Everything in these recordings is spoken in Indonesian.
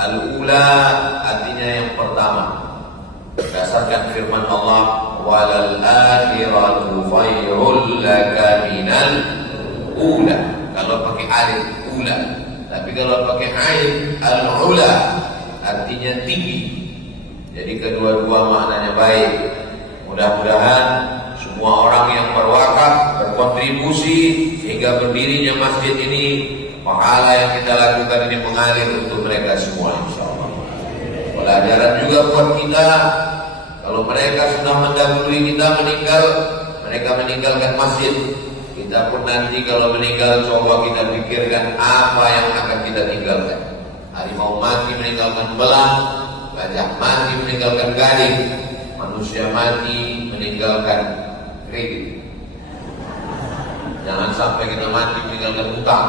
Al-ula artinya yang pertama, berdasarkan firman Allah, walal akhiratu khairul laka minal ula. Kalau pakai alif ula, tapi kalau pakai ain al-ula artinya tinggi. Jadi kedua-dua maknanya baik. Mudah-mudahan semua orang yang berwakaf, berkontribusi sehingga berdirinya masjid ini, pahala yang kita lakukan ini mengalir untuk mereka semua, insyaallah. Pelajaran juga buat kita. Kalau mereka sudah mendahului kita meninggal, mereka meninggalkan masjid. Kita pun nanti kalau meninggal, coba kita pikirkan apa yang akan kita tinggalkan. Harimau mati meninggalkan belang, gajah mati meninggalkan gading, manusia mati meninggalkan kredit. Jangan sampai kita mati meninggalkan hutang.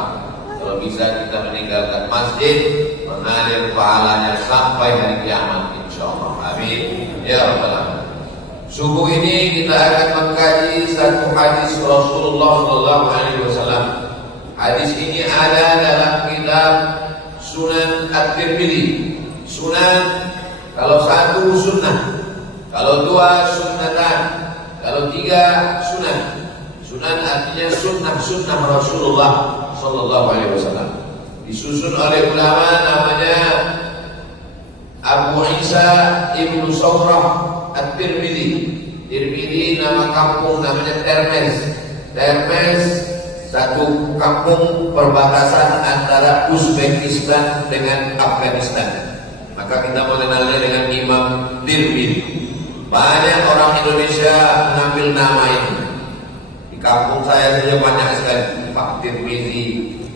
Kalau bisa kita meninggalkan masjid, mengalir pahalanya sampai hari kiamat, insyaallah. Amin ya rabbal alamin. Subuh ini kita akan mengkaji satu hadis Rasulullah SAW. Hadis ini ada dalam kitab Sunan At-Tirmidzi. Sunan, kalau satu sunnah, kalau dua sunnatan, kalau tiga sunnah. Sunan artinya sunnah Rasulullah SAW. Disusun oleh ulama namanya Abu Isa Ibnu Sawrah At-Tirmidzi. Tirmidzi nama kampung namanya Termes. Termes satu kampung perbatasan antara Uzbekistan dengan Afghanistan. Maka kita mengenalnya dengan Imam Tirmidzi. Banyak orang Indonesia mengambil nama ini. Di kampung saya saja banyak sekali Pak Tirmidzi,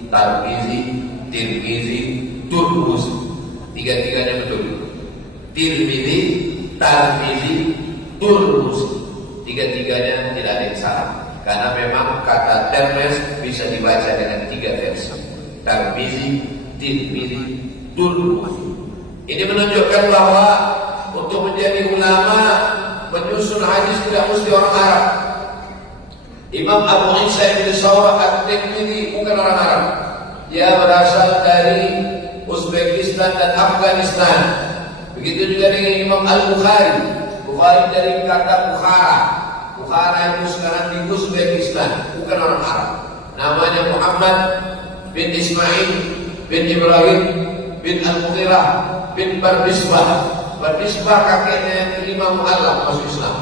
Tarmizi, Tirmidzi, Turmus. Tiga-tiganya betul. Tirmidzi, Tarmizi, Turmus. Tiga-tiganya tidak ada yang salah. Karena memang kata Termes bisa dibaca dengan tiga versi. Tarmizi, Tirmidzi, Turmus. Ini menunjukkan bahwa untuk menjadi ulama menyusun hadis tidak mesti orang Arab. Imam Abu Isa bin Sawrah At-Tirmidzi bukan orang Arab. Dia berasal dari Uzbekistan dan Afghanistan. Begitu juga dengan Imam Al-Bukhari. Bukhari dari kata Bukhara. Bukhara itu sekarang di Uzbekistan, bukan orang Arab. Namanya Muhammad bin Ismail bin Ibrahim bin Al-Mughirah bin Bardisbah. Bardisbah kakeknya yang kelima mu'allaf masuk Islam.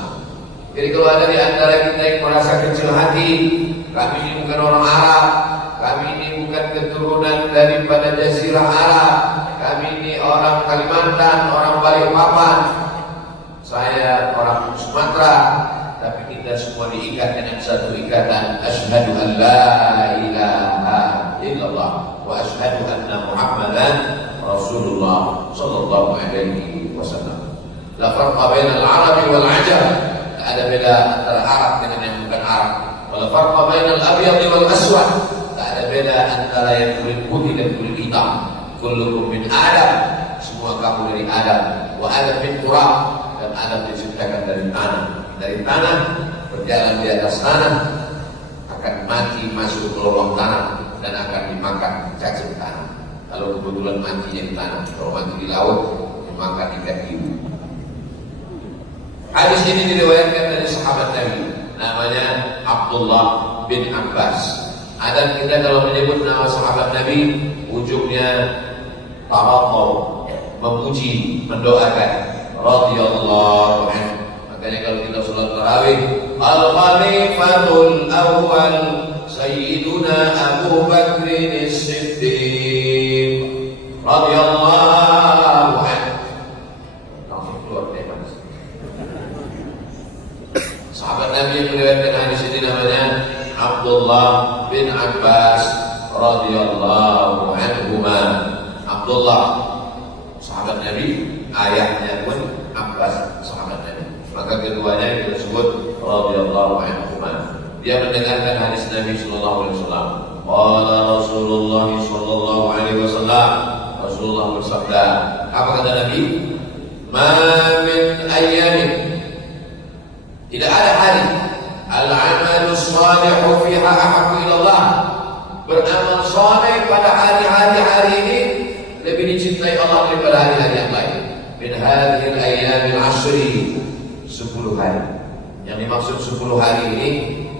Jadi kalau ada di antara kita yang merasa kecil hati, kami ini bukan orang Arab, kami ini bukan keturunan daripada Jazirah Arab, kami ini orang Kalimantan, orang Balikpapan, saya orang Sumatera, tapi kita semua diikat dengan satu ikatan, asyhadu an la ilaha illallah wa asyhadu anna Muhammadan Rasulullah sallallahu alaihi wasallam. La farqa bainal Arabi wal Ajam. Ada beda antara Arab dengan yang bukan Arab. Wala farqa bainal abyad wal aswad. Tak ada beda antara yang kulit putih dan kulit hitam. Kullukum min Adam. Semua kamu dari Adam. Wa Adam min turab. Dan Adam diciptakan dari tanah. Dari tanah berjalan di atas tanah, akan mati masuk ke lubang tanah dan akan dimakan cacing tanah. Kalau kebetulan matinya di tanah, kalau mati di laut dimakan ikan hiu. Hadis ini diriwayatkan dari sahabat Nabi, namanya Abdullah bin Abbas. Ada kita kalau menyebut nama sahabat Nabi, ujungnya tawadhu, memuji, mendoakan, radhiyallahu anhu. Makanya kalau kita sholat tarawih, Al-Khalifatul Awwal Sayyiduna Abu Bakrin As-Siddiq radhiyallahu anhu. Sahabat Nabi yang meriwayatkan hadis ini namanya Abdullah bin Abbas radhiyallahu anhuma. Abdullah sahabat Nabi, ayahnya pun Abbas sahabat Nabi. Maka keduanya kita sebut radhiyallahu anhuma. Dia mendengarkan hadis Nabi sallallahu alaihi wasallam. Qala Rasulullah sallallahu alaihi wasallam. Rasulullah bersabda, apa kata Nabi? Ma min ayyamin, tidak ada hari al-amalu salihu fiha ahabbu ilallah, beramal saleh pada hari-hari ini lebih dicintai Allah daripada hari-hari yang lain. Min hadhil ayyamil ashri, 10 hari. Yang dimaksud 10 hari ini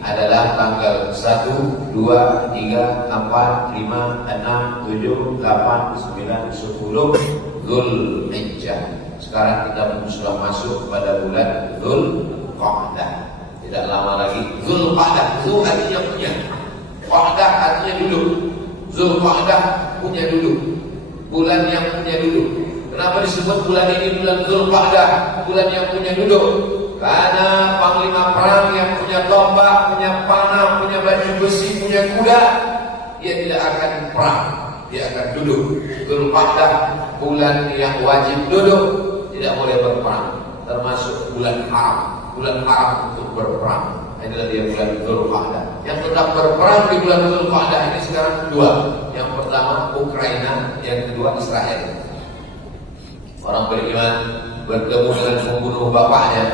adalah tanggal 1, 2, 3, 4, 5, 6, 7, 8, 9, 10 Dzulhijjah. Sekarang kita sudah masuk pada bulan Dzulqa'dah. Tidak lama lagi Dzulqa'dah. Dzul artinya punya, Qa'dah artinya duduk. Dzulqa'dah punya duduk, bulan yang punya duduk. Kenapa disebut bulan ini bulan Dzulqa'dah, bulan yang punya duduk? Karena panglima perang yang punya tombak, punya panah, punya baju besi, punya kuda, dia tidak akan perang, dia akan duduk. Dzulqa'dah bulan yang wajib duduk, tidak boleh berperang, termasuk bulan haram untuk berperang. Inilah dia bulan Dzulqa'dah. Yang tetap berperang di bulan Dzulqa'dah ini sekarang dua. Yang pertama Ukraina, yang kedua Israel. Orang beriman bertemu dengan pembunuh bapaknya,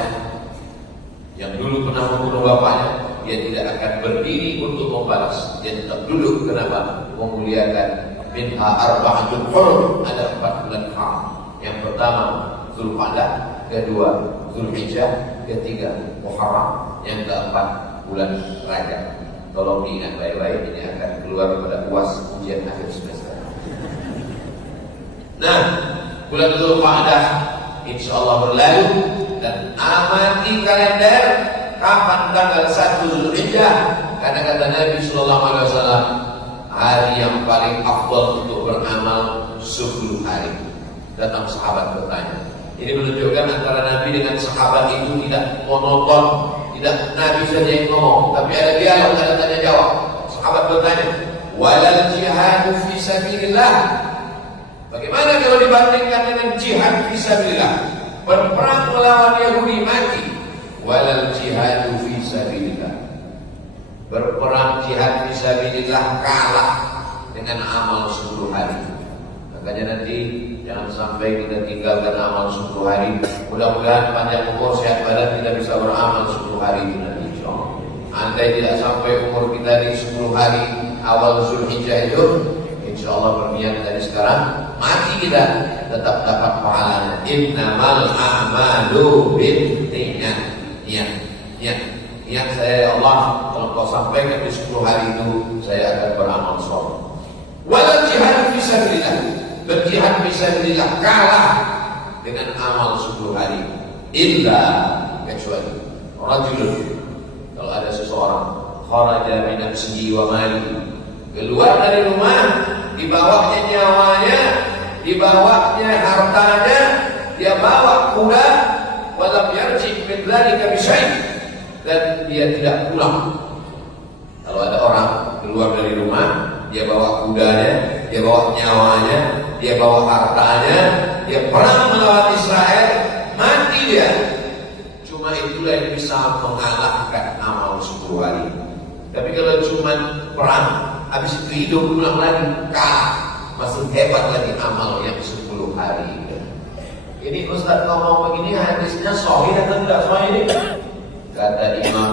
yang dulu pernah membunuh bapaknya, dia tidak akan berdiri untuk membalas. Dia tetap duduk. Kenapa? Memuliakan minha arba'atun hurum, ada 4 bulan haram. Yang pertama Dzulqa'dah, kedua Dzulhijjah, ketiga Muharram, yang keempat bulan Rajab. Tolong diingat baik-baik, ini akan keluar pada UAS ujian akhir semester. Nah, bulan Dzulqa'dah insyaallah berlalu, dan amati kalender kapan tanggal 1 Dzulhijjah. Karena kata Nabi sallallahu alaihi wasallam, hari yang paling afdal untuk beramal 10 hari. Datang sahabat bertanya. Ini menunjukkan antara Nabi dengan sahabat itu tidak monoton, tidak Nabi saja yang ngomong, tapi ada dialog, ada tanya jawab. Sahabat bertanya, walal jihadu fi sabilillah. Bagaimana kalau dibandingkan dengan jihad fi sabilillah? Berperang melawan Yahudi mati. Walal jihadu fi sabilillah. Berperang jihad fi sabilillah kalah dengan amal 10 hari. Makanya nanti jangan sampai kita tinggalkan amal 10 hari. Mudah-mudahan panjang umur, sehat badan, kita bisa beramal 10 hari itu nanti insyaallah. Andai tidak sampai umur kita di 10 hari awal Dzulhijjah itu, insyaallah berniat dari sekarang, mati kita tetap dapat pahalanya. Innamal a'malu binniyat. Niat saya, Allah, kalau kau sampaikan di 10 hari itu, saya akan beramal soleh. Walal jihad fi sabilillah. Berjihad fisabilillah kalah dengan amal 10 hari. Illa, kecuali rajulun, kalau ada seseorang kharaja min nafsihi wa malihi, keluar dari rumah, dibawanya nyawanya, dibawanya hartanya, dia bawa kuda, walam yarji min dzalika bi syai', dan dia tidak pulang. Kalau ada orang keluar dari rumah, dia bawa kudanya, dia bawa nyawanya, dia bawa hartanya, dia perang melawan Israel, mati dia. Cuma itulah yang bisa mengalahkan amal 10 hari. Tapi kalau cuma perang, habis itu hidup pulang lagi, kalah, masih hebat lagi amal yang 10 hari. Ini Ustaz ngomong begini, hadisnya sahih atau tidak sahih ini? Kata Imam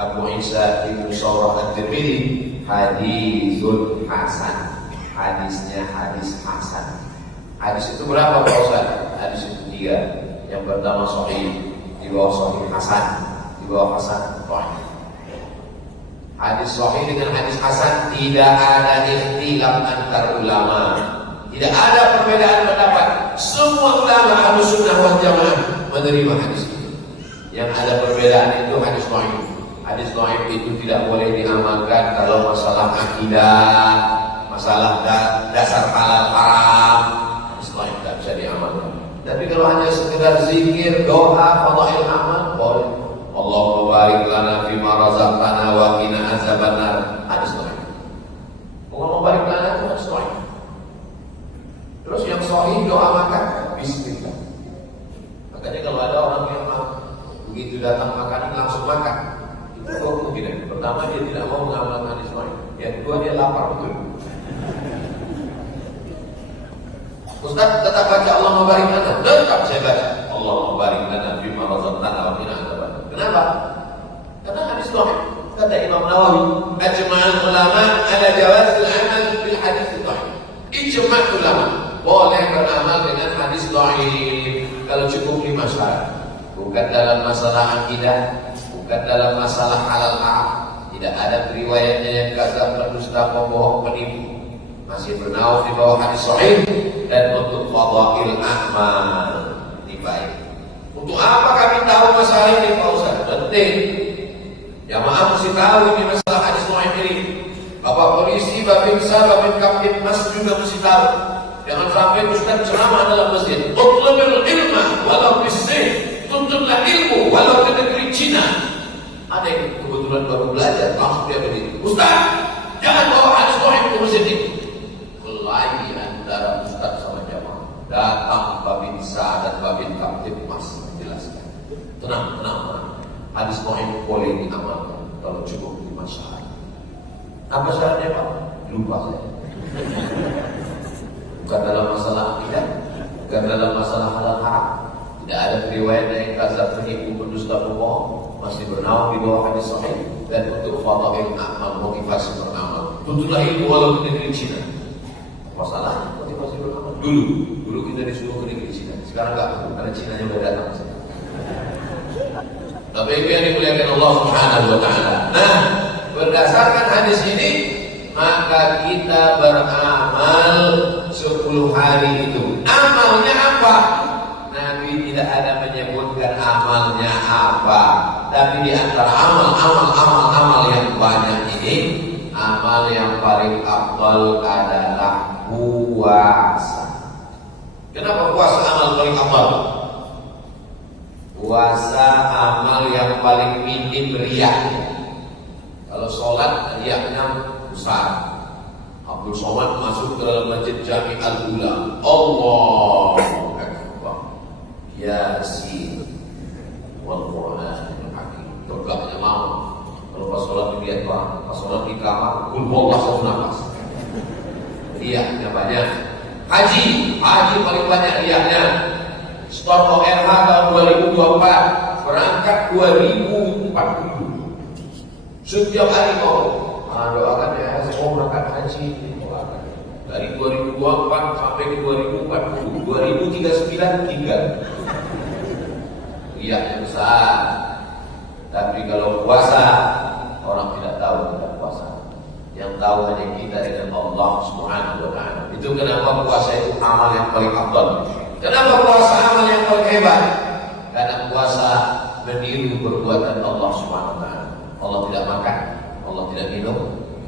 Abu Isa Ibnu Saurah At-Tirmidzi, hadisun hasan. Hadisnya hadis hasan. Hadis itu berapa Pak Ustaz? Hadis itu 3. Yang pertama sahih, di bawah sahih hasan, di bawah hasan sahih. Hadis sahih dengan hadis hasan tidak ada ikhtilaf antar ulama. Tidak ada perbedaan pendapat. Semua ulama Ahlussunnah wal Jamaah menerima hadis itu. Yang ada perbedaan itu hadis sahih. Hadis dhaif itu tidak boleh diamalkan kalau masalah akidah, masalah dasar halal haram. Hadis dhaif tidak bisa diamalkan. Tapi kalau hanya sekedar zikir, doa, fadhail amal, boleh. Allahumma barik lana fima razaqtana wa qina azabannar. Hadis dhaif. Allahumma barik lana itu hadis dhaif. Terus yang sahih doa makan, bismillah. Makanya kalau ada orang yang begitu datang makanan langsung makan, kemungkinan pertama dia tidak mau mengamalkan hadis dhaif. Yang kedua dia lapar betul. Ustaz tetap baca Allahumma barik lana. Tetap saya baca Allahumma barik lana fima razaqtana wa qina azabannar. Kenapa? Karena hadis dhaif. Kata Imam Nawawi, ajma'al ulama ala jawazil amal bil hadis dhaif. Ijma' ulama dhaif. Kalau cukup 5 syarat, bukan dalam masalah akidah, bukan dalam masalah halal haram, tidak ada riwayatnya yang kadzab, berdusta, pembohong, penipu, masih bernaung di bawah hadis sahih. Dan untuk fadail amal ini baik. Untuk apa kami tahu masalah ini Pak Ustaz? Penting. Jamaah mesti tahu ini masalah hadis sahih ini. Bapak polisi, Babinsa, Babin Kaptipmas juga mesti tahu. Jangan sampai Ustaz ceramah dalam masjid, utlubul ilma walau bisih, tuntutlah ilmu walau ke negeri Cina. Ada yang kebetulan baru belajar, langsung dia begitu, Ustaz, jangan bawa hadis sahih ke masjid ini. Kelahi antara Ustaz sama jamaah. Datang Babinsa dan Babin Kaptipmas menjelaskan. Tenang. Hadis sahih boleh diamalkan kalau cukup 5 syarat. Apa syaratnya Pak? Lupa saya. Bukan dalam masalah akidah, bukan dalam masalah halal haram. Tidak ada riwayat yang kadzab, penipu, berdusta, pembohong, masih bernaung di bawah hadis sahih. Dan untuk fadail amal, motivasi beramal, tuntutlah ilmu walau ke negeri Cina. Masalahnya motivasi beramal. Dulu kita disuruh ke negeri Cina. Sekarang enggak, karena Cinanya sudah datang. Tapi itu yang dimuliakan Allah Subhanahu wa taala. Nah, berdasarkan hadis ini, maka kita beramal 10 hari itu. Amalnya apa? Nabi tidak ada menyebutkan amalnya apa. Tapi di antara amal yang banyak ini, amal yang paling afdal adalah puasa. Kenapa puasa amal paling afdal? Puasa amal yang paling minim riak. Kalau sholat riaknya besar. Abdul Somad masuk ke dalam masjid Jami Al-Ula, Allahu Akbar, Yasin wal Quran al-Hakim. Tegaknya lama. Kalau pas sholat dilihat orang, pas sholat di kamar, kul huwallahu satu nafas. Riaknya banyak. Haji paling banyak riaknya. Store ORH tahun 2024, berangkat 2040. Setiap hari mau doakan ya, saya mau berangkat haji. Dari 2024 sampai ke 2040, 2039 tinggal. Riaknya besar. Tapi kalau puasa, orang tidak tahu kita puasa. Yang tahu hanya kita dengan Allah Subhanahu wa taala. Itu kenapa puasa itu amal yang paling afdal. Kenapa puasa amal yang paling hebat? Karena puasa meniru perbuatan Allah Subhanahu wa taala. Allah tidak makan, Allah tidak minum,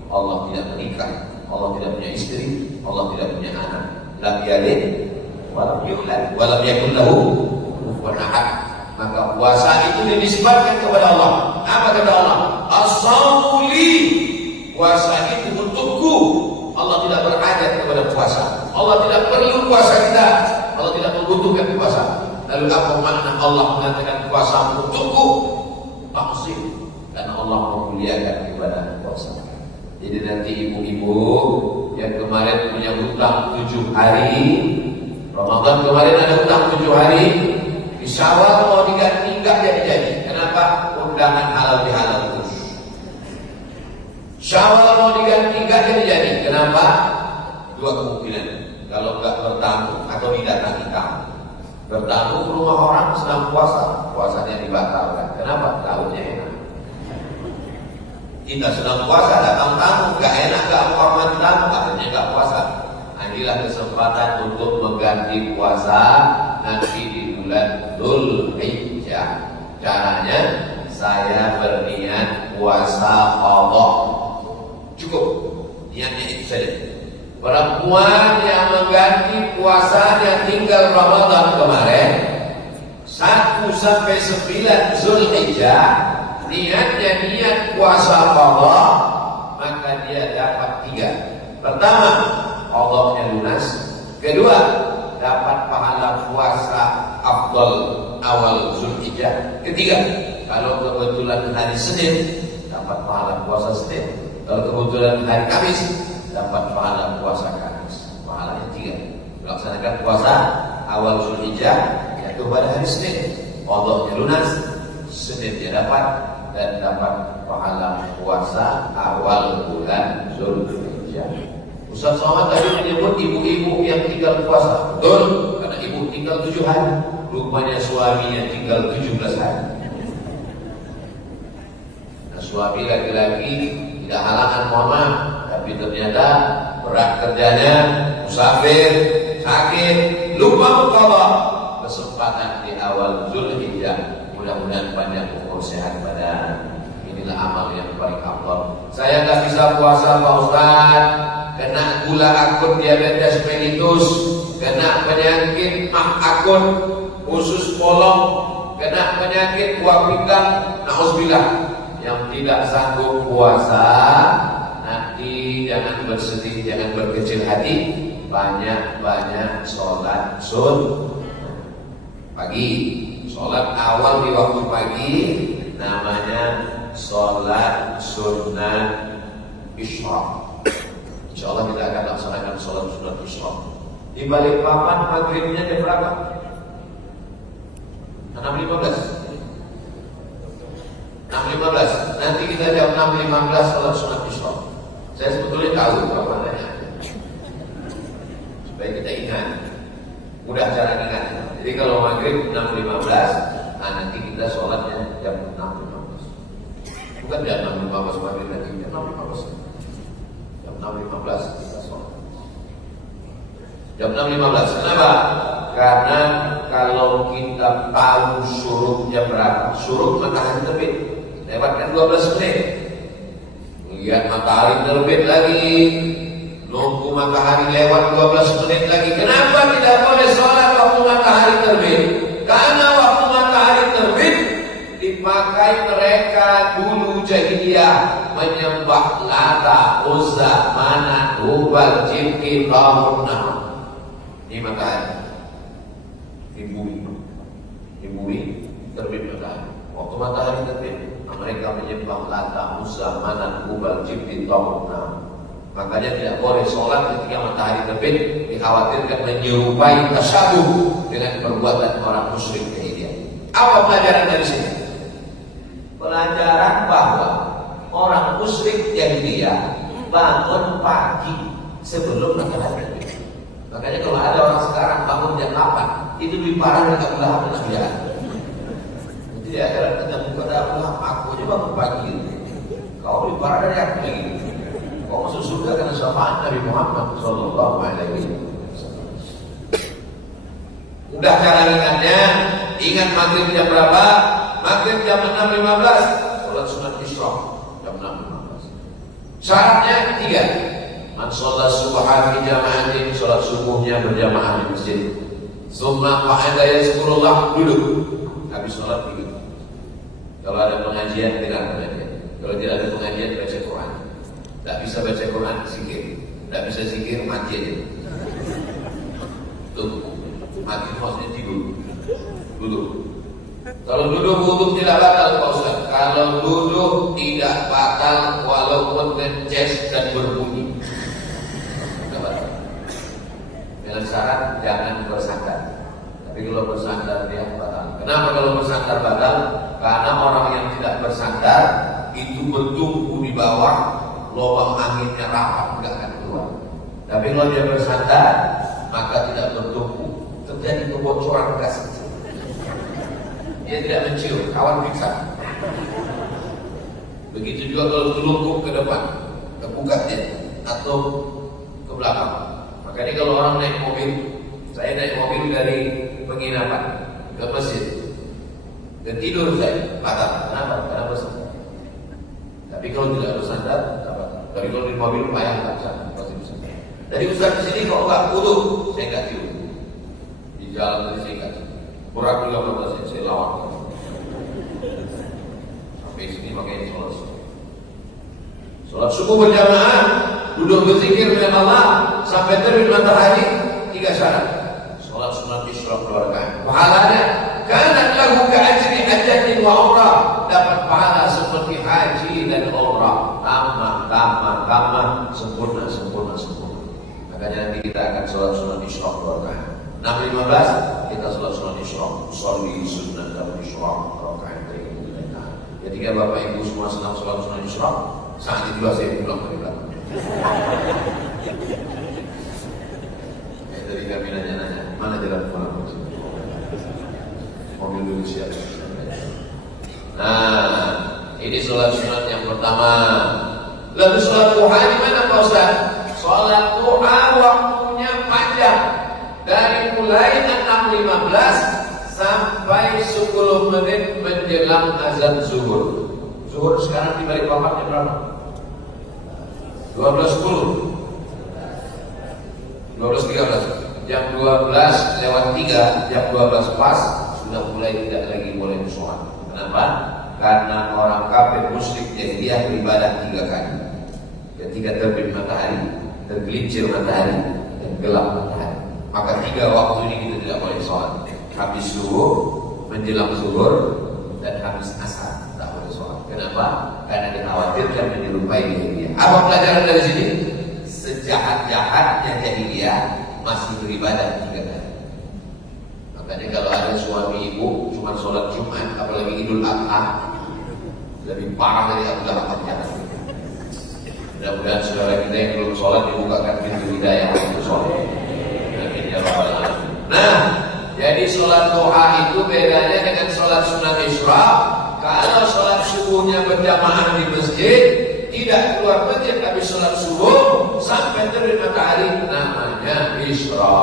Allah tidak menikah, Allah tidak punya istri, Allah tidak punya anak. Lam yalid wa lam yulad wa lam yakul lahu kufuwan ahad. Maka puasa itu dinisbatkan kepada Allah. Apa kata Allah? As-shaumu li. Puasa itu untukku. Allah tidak berhajat kepada puasa. Allah tidak perlu puasa kita. Allah tidak membutuhkan puasa. Lalu apa makna Allah mengatakan puasa untukku? Maksud karena Allah memuliakan ibadah puasa. Jadi nanti ibu-ibu yang kemarin punya hutang 7 hari, Ramadan kemarin ada hutang 7 hari, di Syawal mau diganti enggak jadi. Kenapa? Undangan halal bihalal terus. Syawal mau diganti enggak jadi. Kenapa? 2 kemungkinan. Kalau enggak bertamu atau didatangi tamu. Bertamu ke rumah orang sedang puasa, puasanya dibatalkan. Kenapa? Lauknya enak. Kita sedang puasa, datang tamu, enggak enak, enggak menghormati tamu, akhirnya enggak puasa. Inilah kesempatan untuk mengganti puasa nanti di bulan Dzulhijjah. Caranya saya berniat puasa qadha. Cukup, niatnya itu saja. Perempuan yang mengganti puasanya tinggal Ramadan kemarin 1 sampai 9 Dzulhijjah, niatnya niat puasa qadha, maka dia dapat 3. Pertama, qadhanya lunas. Kedua, dapat pahala puasa afdal awal Dzulhijjah. Ketiga, kalau kebetulan hari Senin, dapat pahala puasa Senin. Kalau kebetulan hari Kamis, dapat pahala puasa Kamis. Pahalanya 3. Melaksanakan puasa awal Dzulhijjah, yaitu pada hari Senin. Qadhanya lunas, Senin dia dapat, dan dapat pahala puasa awal bulan Dzulhijjah. Ustaz Somad tadi menyebut ibu-ibu yang tinggal puasa. Betul, karena ibu tinggal tinggal 7 hari. Rupanya suaminya tinggal 17 hari. Nah, suami laki-laki tidak halangan mama, tapi ternyata berat kerjanya, musafir, sakit, lupa mengqadha. Kesempatan di awal Zulhijjah, mudah-mudahan panjang umur, sehat badan. Inilah amal yang paling afdal. Saya nggak bisa puasa Pak Ustaz, kena gula akut, diabetes mellitus, kena penyakit akut, usus kolong, kena penyakit buah pinggang, naudzubillah. Yang tidak sanggup puasa, nanti jangan bersedih, jangan berkecil hati, banyak-banyak sholat pagi. Sholat awal di waktu pagi namanya sholat sunnah isyraq. Insyaallah kita akan laksanakan sholat sunnah isyraq. Di balik papan maghribnya jam berapa? 6.15. 6.15. Nanti kita jam 6.15 sholat sunnah isyraq. Saya sebetulnya tahu papannya, supaya kita ingat, mudah cara ingat. Jadi kalau maghrib 6.15, nah nanti kita sholatnya jam 6.15. Bukan jam 6.15 maghrib nanti, jam 6.15. Jam 6.15 kita sholat. Jam 6.15. Kenapa? Karena kalau kita tahu syuruk jam berapa, syuruk matahari terbit, lewatkan 12 menit. Lihat matahari terbit lagi, nunggu matahari lewat 12 menit lagi. Kenapa tidak boleh sholat waktu matahari terbit? Karena waktu matahari terbit dipakai mereka dulu jahiliyah menyembah Lata, Uzza, Manat, Hubal, Jibti, Tamunna. Ini matahari di bumi terbit matahari. Waktu matahari terbit mereka menyembah Lata, Uzza, Manat, Hubal, Jibti, Tamunna. Makanya tidak boleh sholat ketika matahari terbit, dikhawatirkan menyerupai tasyabuh dengan perbuatan orang musyrik jahiliyah. Apa pelajaran dari sini? Pelajaran bahwa orang musyrik jahiliyah bangun pagi sebelum matahari terbit. Makanya kalau ada orang sekarang bangun jam 8, itu lebih parah dari Abu Lahab dan Abu Jahal. Jadi ada ketemu pada Abu Lahab, aku aja bangun pagi. Kau lebih parah dari aku lagi. Kau masuk surga karena syafaat Nabi Muhammad sallallahu alaihi wasallam. Udah cara ingatnya, ingat maghrib jam berapa? Maghrib jam 6.15. Salat sunat isyraq jam 6.15. Syaratnya 3. Man sholat subha fi jama'atin, salat subuhnya berjamaah di masjid. Summa qa'ada yazkurullah, duduk. Habis salat duduk. Kalau ada pengajian, dengar pengajian. Kalau tidak ada pengajian, baca Quran. Tak bisa baca Quran, zikir. Tak bisa zikir, mati aja. Tuh, mati maksudnya tidur. Duduk. Kalau duduk wudhu tidak batal Pak Ustaz. Kalau duduk tidak batal walaupun ngeces dan berbunyi. Tidak batal. Dengan syarat jangan bersandar. Tapi kalau bersandar dia batal. Kenapa kalau bersandar batal? Karena orang yang tidak bersandar itu bertumpu di bawah, lubang anginnya rapat, tidak akan keluar. Tapi kalau dia bersandar, maka tidak bertumpu, terjadi kebocoran gas. Dia tidak mencium, kawan periksa. Begitu juga kalau telungkup ke depan, ke pungkatnya, atau ke belakang. Makanya kalau orang naik mobil, saya naik mobil dari penginapan ke masjid, dan tidur saya, batal. Kenapa? Karena bersandar. Tapi kalau tidak bersandar, tak batal. Tapi kalau di mobil payah tak bisa, pasti bisa. Dari Ustaz di sini kalau nggak wudhu, saya nggak tidur. Di jalan tadi saya nggak tidur. Berat juga berapa saya lawan. Sampai sini makanya sholat. Sholat subuh berjamaah, duduk berzikir dengan Allah sampai terbit matahari, 3 syarat. Sholat sunat isyraq 2 rakaat. Pahalanya kana lahu ka'ajri hajjatin wa umrah, dapat pahala seperti haji dan umrah. Tamah, sempurna. Makanya nanti kita akan sholat sunat isyraq 2 rakaat. 6.15 kita sholat sunat isyraq, sholli sunnat isyraq rakaat. Ketika Bapak Ibu semua senang sholat sunat isyraq, saat itulah saya pulang dari belakang. Jadi kami nanya-nanya, mana jalan pulang? mobil dulu siap. Nah, ini sholat sunat yang pertama. Lalu sholat duha di mana Pak Ustaz? Sholat duha waktunya panjang, dari mulai 6.15 sampai 10 menit menjelang azan zuhur. Zuhur sekarang di Balikpapan jam berapa? 12.10, 12.13. Jam 12:03, jam 12 pas sudah mulai tidak lagi boleh sholat. Kenapa? Karena orang kafir musyrik jahiliyah beribadah 3 kali. Ketika terbit matahari, tergelincir matahari, dan gelap matahari. Maka 3 waktu ini kita tidak boleh sholat. Habis zuhur, menjelang zuhur, dan habis asar tidak boleh sholat. Kenapa? Karena dikhawatirkan menyerupai jahiliyah. Apa pelajaran dari sini? Sejahat-jahatnya jahiliyah masih beribadah 3 kali. Makanya kalau ada suami ibu cuma sholat Jumat, apalagi Idul Adha, lebih parah dari Abu Lahab. Mudah-mudahan saudara kita yang belum sholat dibukakan pintu hidayah untuk sholat. Amin ya rabbal alamin. Nah, jadi sholat duha itu bedanya dengan sholat sunat isra. Kalau sholat subuhnya berjamaah di masjid, tidak keluar masjid habis sholat subuh sampai terbit matahari, namanya isra.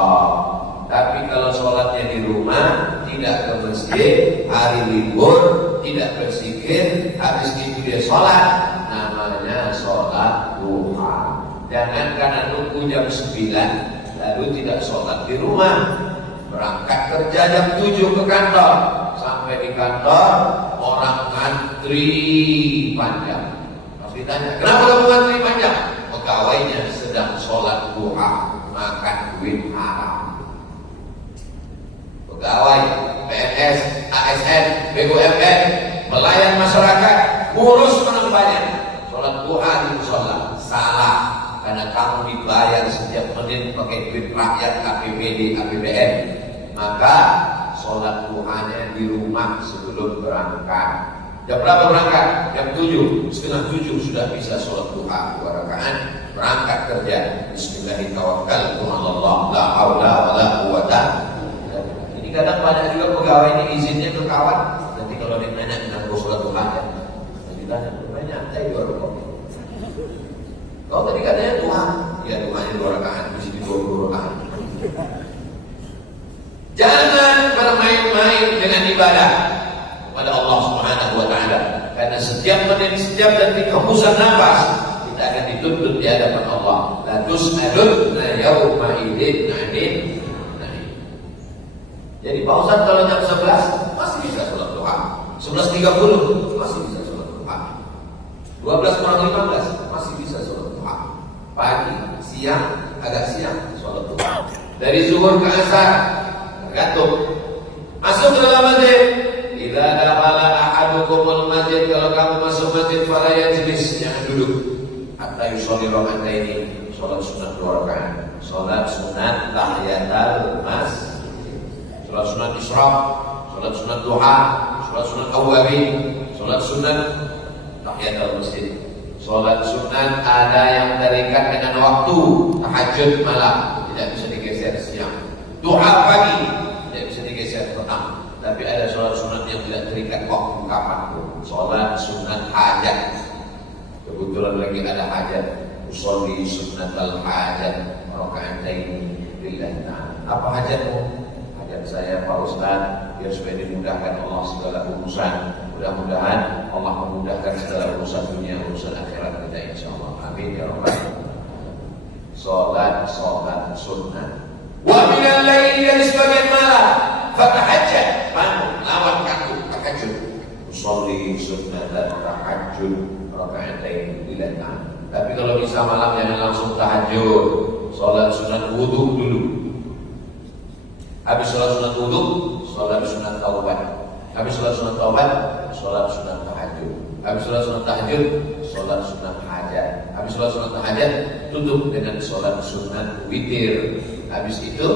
Tapi kalau sholatnya di rumah, tidak ke masjid, hari libur, tidak berzikir, habis itu dia sholat, namanya sholat duha. Jangan karena nunggu jam 9 lalu tidak sholat di rumah. Berangkat kerja jam 7 ke kantor, sampai di kantor orang ngantri panjang. Pas ditanya, kenapa kamu ngantri panjang? Pegawainya sedang sholat duha, makan duit haram. Pegawai PNS, ASN, BUMN, melayan masyarakat, ngurus penambangan, sholat duha di musola. Salah, karena kamu dibayar setiap menit pakai duit rakyat, APBD, APBN. Maka sholat duhanya di rumah sebelum berangkat. Jam berapa berangkat? Jam 7, setengah 7 sudah bisa sholat duha 2 rakaat. Berangkat kerja, Bismillahirrahmanirrahim, la haula wala quwata. Ini kadang banyak juga pegawai ini izinnya ke kawan. Nanti kalau ditanya tentang sholat duha, ditanya banyak, saya 2 rakaat. Kau tadi katanya duha, ya duhanya 2 rakaat, di sini 20 rakaat. Jangan bermain-main dengan ibadah kepada Allah Subhanahu wa taala. Karena setiap menit, setiap detik hembusan nafas kita akan dituntut di hadapan Allah. La tus'alunna yauma idzin 'anil na'im. Jadi Pak Ustaz kalau jam 11 masih bisa sholat duha. 11.30 masih bisa sholat duha. 12:15 masih bisa sholat duha. Pagi, siang, agak siang sholat duha. Dari zuhur ke asar tergantung. Masuk ke dalam masjid, idza dakhala ahadukumul masjid, kalau kamu masuk masjid fala yajlis, jangan duduk. Hatta yusolli raka'ataini, salat sunat 2 rakaat. Salat sunat tahiyatul masjid. Salat sunat isra, salat sunat duha, salat sunat awwabin, salat sunat tahiyatul masjid. Salat sunat ada yang terikat dengan waktu, tahajud malam tidak bisa digeser siang. Duha pagi tidak bisa digeser petang. Tapi ada sholat sunat yang tidak terikat waktu kapanpun. Sholat sunat hajat. Kebetulan lagi ada hajat. Usolli sunat al-hajat raka'ataini lillahi ta'ala. Apa hajatmu? Hajat saya Pak Ustaz, biar supaya dimudahkan Allah segala urusan. Mudah-mudahan Allah memudahkan segala urusan dunia, urusan akhirat kita insyaallah. Amin ya rabbal alamin. Sholat sunat. Wa minal laili, dan sebagian malam fatahajjad, bangun lawan kaku tahajud. Usolli sunnatan tahajud raka'atain lillahi ta'ala. Tapi kalau bisa malam jangan langsung tahajud. Salat sunat wudu dulu. Habis salat sunat wudu, salat sunat taubat. Habis salat sunat taubat, salat sunat tahajud. Habis salat sunat tahajud, salat sunat hajat. Habis salat sunat hajat, tutup dengan salat sunat witir. Habis itu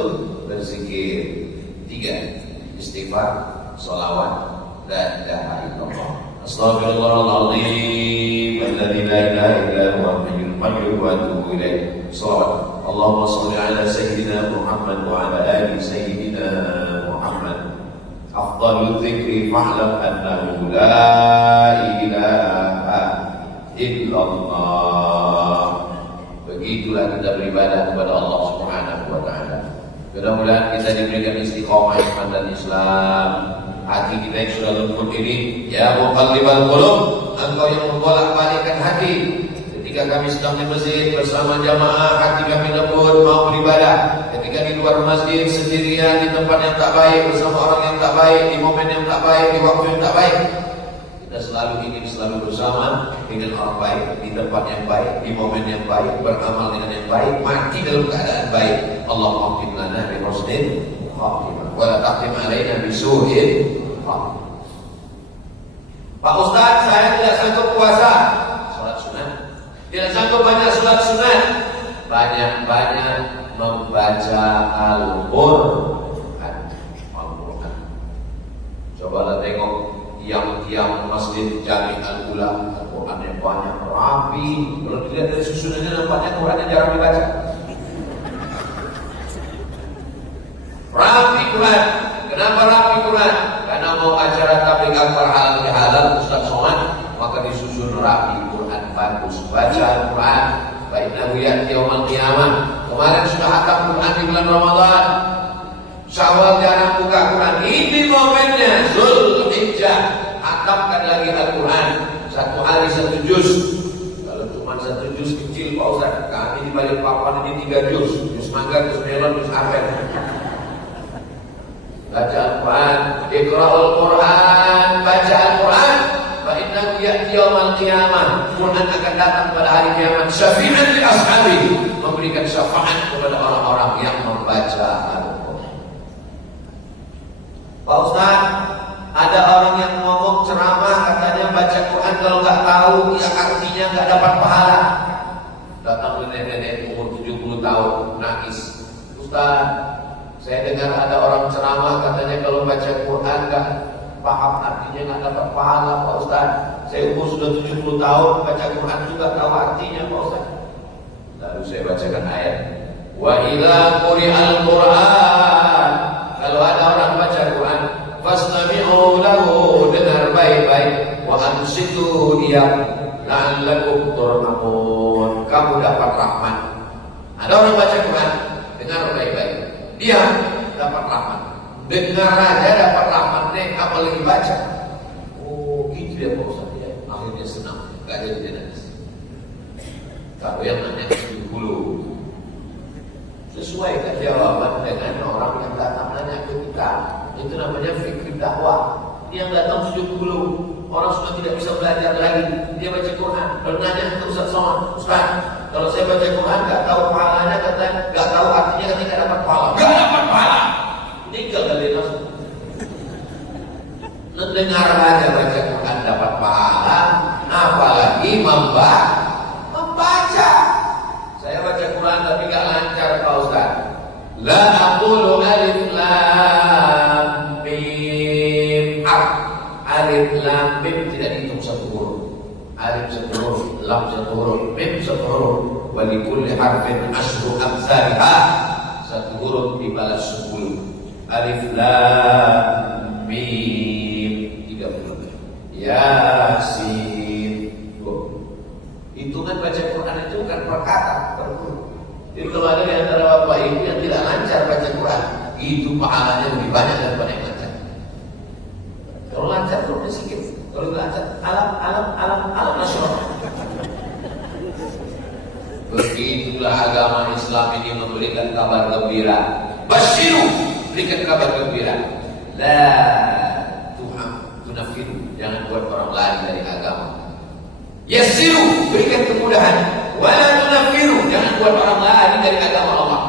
berzikir 3, istighfar, sholawat, la ilaha illallah, astaghfirullahaladzim, alladzi la ilaha illa huwal hayyul qayyum, wa atubu ilaih. Shalawat. Allahumma shalli ala sayyidina Muhammad wa ala ali sayyidina Muhammad. Afdal afdalu dzikri fa'lam annahu la ilaha illallah. Begitulah kita beribadah kepada Allah Subhanahu wa taala. Mudah-mudahan kita diberikan istiqomah iman dan Islam. Hati kita yang sudah lembut ini, ya muqallibal qulub, engkau yang membolak-balikkan hati. Ketika kami sedang di masjid bersama jamaah, hati kami lembut mau beribadah. Ketika di luar masjid sendirian di tempat yang tak baik, bersama orang yang tak baik, di momen yang tak baik, di waktu yang tak baik, kita selalu ingin selalu bersama dengan orang baik, di tempat yang baik, di momen yang baik, beramal dengan yang baik, mati dalam keadaan baik. Allahumma qim lana bi husnil khatimah wa la taqim alaina bi su'il khatimah. Pak Ustaz, saya tidak sanggup puasa, salat sunat. Tidak sanggup banyak salat sunat, banyak-banyak membaca Al-Qur'an. Cobalah tengok tiang-tiang masjid Jami Al-Ula, Al-Quran yang banyak, rapi. Kalau dilihat dari susunannya nampaknya Qurannya jarang dibaca. Rapi Quran. Kenapa rapi Quran? Karena mau acara tabligh akbar halal Ustaz Somad, maka disusun rapi. Quran bagus, baca Al-Quran. Baiklah ya'ti yaumul qiyamah. Kemarin sudah hatam Quran di bulan Ramadan. Syawal jarang buka Quran. Ini momennya Zulhijjah, hatamkan lagi Al-Quran. Satu hari satu juz. Kalau cuma satu juz kecil Pak Ustaz, kami di Balikpapan ini 3 juz. Juz mangga, juz melon, juz apel. Baca Al-Quran, Iqra'ul Quran, baca Al-Quran. Fa innahu ya'ti yaumil qiyamah. Quran akan datang pada hari kiamat. Syafi'an li ashabi, memberikan syafaat kepada orang-orang yang membaca Al-Quran. Pak Ustaz, ada orang yang ngomong ceramah katanya baca Quran kalau nggak tahu ya artinya nggak dapat pahala. Datang nenek-nenek umur 70 tahun nangis. Ustaz, saya dengar ada orang ceramah katanya kalau baca Quran nggak paham artinya nggak dapat pahala. Pak Ustaz, saya umur sudah 70 tahun baca Quran juga tahu artinya Pak Ustaz. Lalu saya bacakan ayat. Wa idza quri'al Quran, kalau ada orang baca Quran, fastami'u lahu, dengar baik-baik, wa ansitu diam, la'allakum turhamun, kamu dapat rahmat. Ada orang baca Quran, dengar baik-baik, diam, dapat rahmat. Dengar aja dapat rahmat, nih apalagi baca. Oh gitu ya Pak Ustaz ya. Akhirnya senang, gak jadi dia nangis. Kalau yang nanya dulu sesuai kan jawaban dengan orang yang datang nanya ke kita. Itu namanya fikir dakwah. Yang datang 70 orang sudah tidak bisa belajar lagi, dia baca Quran. Lalu nanya ke Ustaz Somad, Ustaz, kalau saya baca Quran nggak tahu pahalanya, kata nggak tahu artinya, katanya nggak dapat pahala. Nggak dapat pahala. Tinggal dari langsung. Mendengar aja baca Quran dapat pahala, apalagi membaca. Saya baca Quran tapi nggak lancar Pak Ustaz. La aqulu alif lam mim. Alif lam mim tidak dihitung satu huruf. Alif satu huruf, lam satu huruf, mim satu huruf. Wa li kulli harfin asyru amsalha. Satu huruf dibalas 10. Alif lam mim 30. Yasin. Hitungan baca Quran itu bukan per kata, per huruf. Jadi kalau ada di antara bapak ibu yang tidak lancar baca Quran, itu pahalanya lebih banyak daripada yang lancar. Kalau lancar hurufnya sedikit, kalau tidak lancar alam nasional. Begitulah agama Islam ini memberikan kabar gembira. Basyiru, berikan kabar gembira. La tunafiru, jangan buat orang lari dari agama. Yassiru, berikan kemudahan. Wala tunafiru, jangan buat orang lari dari agama Allah.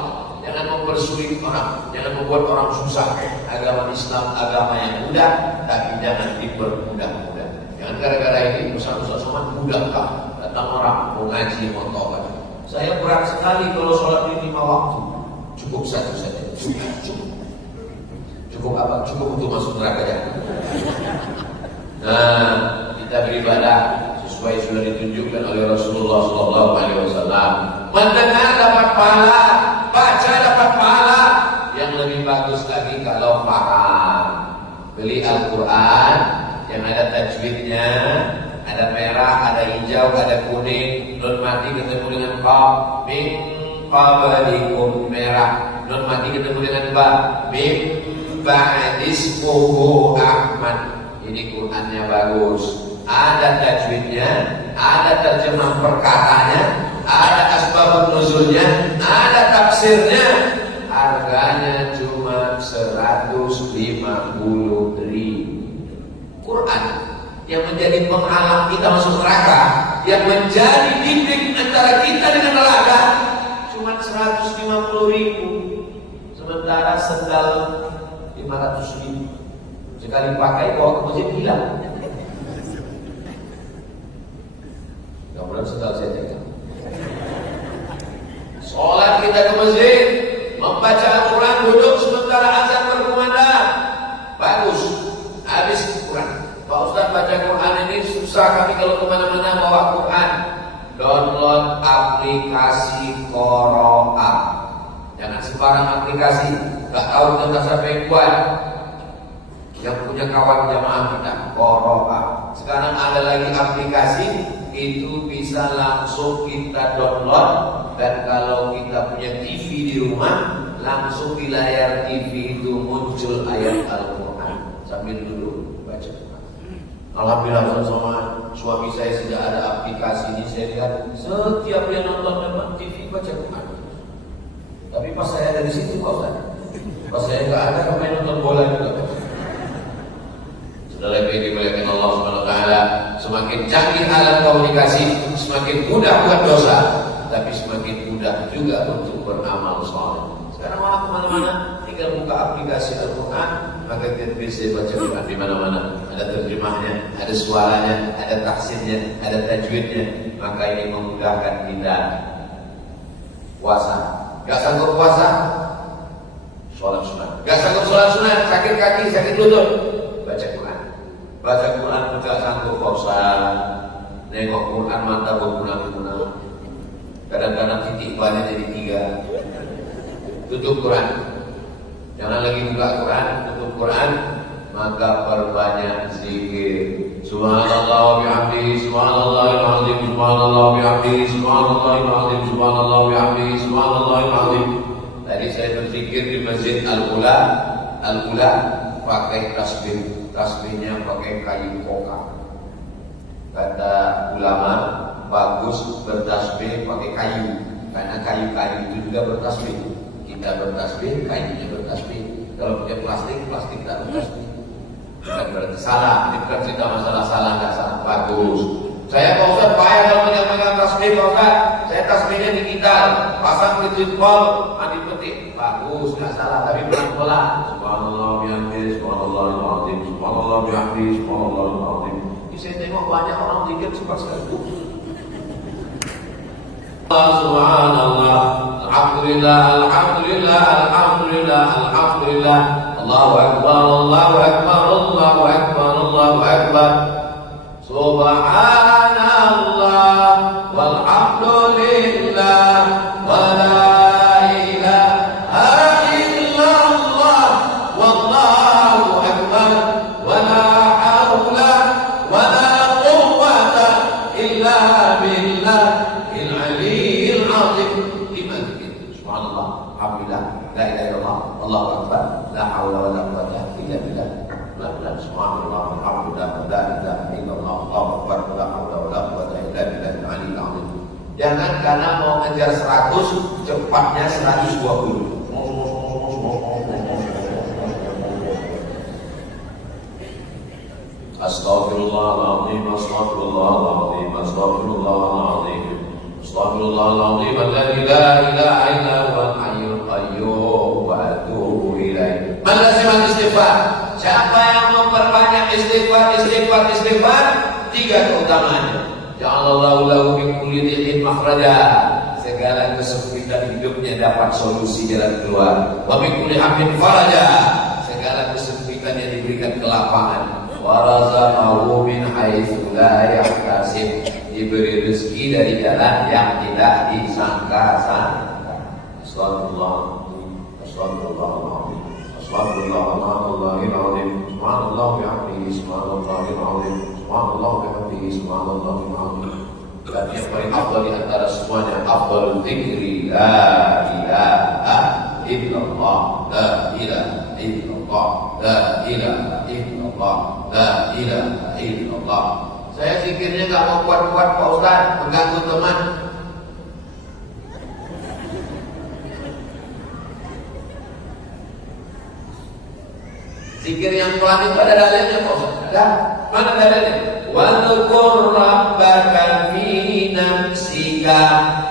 Jangan mempersulit orang, jangan membuat orang susah. Agama Islam agama yang mudah, tapi jangan dipermudah-mudah. Jangan gara-gara ini Ustaz Somad mudah kah? Datang orang mau ngaji, mau tobat. Saya berat sekali kalau sholat di 5 waktu. Cukup satu saja. Cukup apa? Cukup untuk masuk neraka ya. Nah, kita beribadah sesuai sudah ditunjukkan oleh Rasulullah SAW. Mendengar dapat pahala, baca dapat pahala. Yang lebih bagus lagi kalau paham. beli Al-Quran yang ada tajwidnya, ada merah, ada hijau, ada kuning. Nun mati ketemu dengan qaf, min qablikum merah. Nun mati ketemu dengan ba, min ba'dismuhu Ahmad. Ini Qurannya bagus, ada tajwidnya, ada terjemah perkataannya, ada asbabun nuzulnya, ada tafsirnya. Harganya cuma 150.000. Quran yang menjadi penghalang kita masuk neraka, yang menjadi dinding antara kita dengan neraka, cuma 150.000. Sementara sendal 500.000. Sekali pakai bawa ke masjid hilang. Mudah-mudahan sendal saya jaga. Sholat kita ke masjid, membaca Al-Quran, duduk sementara azan berkumandang, bagus. Habis Quran. Pak Ustaz, baca Quran ini susah kami kalau kemana-mana bawa Quran. Download aplikasi Qoro'ah. Jangan sembarang aplikasi. Gak tahu tentang siapa yang buat. Yang punya kawan jamaah kita, Qoro'ah. Sekarang ada lagi aplikasi, itu bisa langsung kita download. Dan kalau kita punya TV di rumah, langsung di layar TV itu muncul ayat Al-Quran sambil duduk baca Quran. Alhamdulillah sama suami saya sudah ada aplikasi ini. Saya lihat setiap dia nonton depan TV baca Quran. Tapi pas saya ada di situ, Pak Ustaz, pas saya nggak ada, kami nonton bola juga. Sudah lebih dimuliakan Allah Subhanahu Wa Taala. Semakin canggih alat komunikasi, semakin mudah buat dosa, tapi semakin mudah juga untuk beramal saleh. Sekarang orang kemana-mana tinggal buka aplikasi Al-Quran, maka kita bisa baca Quran di mana-mana. Ada terjemahnya, ada suaranya, ada tafsirnya, ada tajwidnya. Maka ini memudahkan kita puasa. Gak sanggup puasa, sholat sunat. Gak sanggup sholat sunat, sakit kaki, sakit lutut, baca Quran. Baca Quran gak sanggup puasa, nengok Quran mata berguna-guna. Kadang-kadang titik banyak jadi 3. Tutup Quran. Jangan lagi buka Quran, tutup Quran. Maka perbanyak zikir. Subhanallah wa bihamdihi, subhanallahil azim, subhanallah wa bihamdihi, subhanallahil azim, subhanallah wa bihamdihi, subhanallahil azim. Tadi saya berzikir di Masjid Al-Ula. Al-Ula pakai tasbih. Tasbihnya pakai kayu koka. Kata ulama, bagus bertasbih pakai kayu, karena kayu-kayu itu juga bertasbih. Kita bertasbih, kayunya bertasbih. Kalau pakai plastik, plastik tak bertasbih. Bukan berarti salah. Ini bukan cerita masalah salah nggak salah. Bagus. Saya Pak Ustaz payah kalau megang tasbih Pak Ustaz. Saya tasbihnya digital, pasang ke jempol, mandi petik. Bagus, nggak salah. Tapi pelan-pelan. Subhanallah bihamdihi, subhanallahil azim, subhanallah bihamdihi, subhanallahil azim. Saya tengok banyak orang zikir cepat sekali. Subhanallah, alhamdulillah, alhamdulillah, alhamdulillah, alhamdulillah. Allahu akbar, Allahu akbar, Allahu akbar, Allahu akbar. Subhanallah, walhamdulillah, wa la ilaha illallah, wallahu akbar, wa la hawla wa la quwwata illa billah. Subhanallah, alhamdulillah, la ilaha illallah, Allahu akbar, la haula wa la quwwata illa billah. Pelan-pelan, subhanallah, alhamdulillah, la ilaha illallah, Allahu akbar, la haula wa la quwwata illa billah al-aliyyil azim. Jangan karena mau ngejar 100, cepatnya 120. Astaghfirullahaladzim, astaghfirullahaladzim, astaghfirullahaladzim. Astaghfirullahaladzim, alladzi la ilaha illa huwal hayyul qayyum wa atubu ilaih. Man lazima istighfar. Siapa yang memperbanyak istighfar, istighfar, istighfar, 3 keutamaannya. Ja'alallahu lahu min kulli dhiqin makhraja. Segala kesempitan hidupnya dapat solusi jalan keluar. Wa min kulli hammin faraja. Segala kesempitan yang diberikan kelapangan. Wa razaqahu min haitsu la yahtasib. Diberi rezeki dari jalan yang tidak disangka-sangka. Astagfirullahaladzim, astagfirullahaladzim, Subhanallahil azim, subhanallah bihamdihi, subhanallahil azim, subhanallah bihamdihi, subhanallahil azim. Dan yang paling afdal di antara semuanya, afdalul dzikri la ilaha illallah, la ilaha illallah, la ilaha illallah, la ilaha illallah. Saya zikirnya gak mau kuat-kuat Pak Ustaz, mengganggu teman. Zikir yang pelan itu ada dalilnya Pak Ustaz. Ada? Mana dalilnya? Wadhkur rabbaka fi nafsika.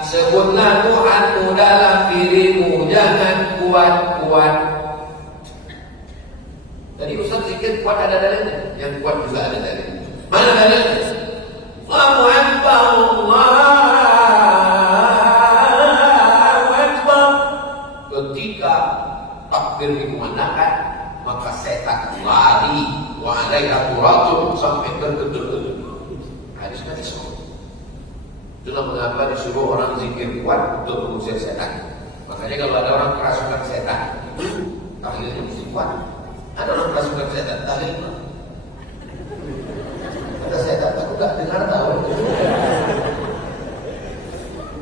Sebutlah Tuhanmu dalam dirimu, jangan kuat-kuat. Tadi Ustaz zikir kuat ada dalilnya, yang kuat juga ada dalilnya. Mana dalilnya? Allahu Akbar, Allahu Akbar. Ketika takbir dikumandangkan, maka setan lari wa alaiha turatun sampai tergedor-gedor. Hadisnya disebut. Itulah mengapa disuruh orang zikir kuat untuk mengusir setan. Makanya kalau ada orang kerasukan setan, tahlilnya mesti kuat. Ada orang kerasukan setan, tahlilnya. Kata setan, aku tak dengar tahu.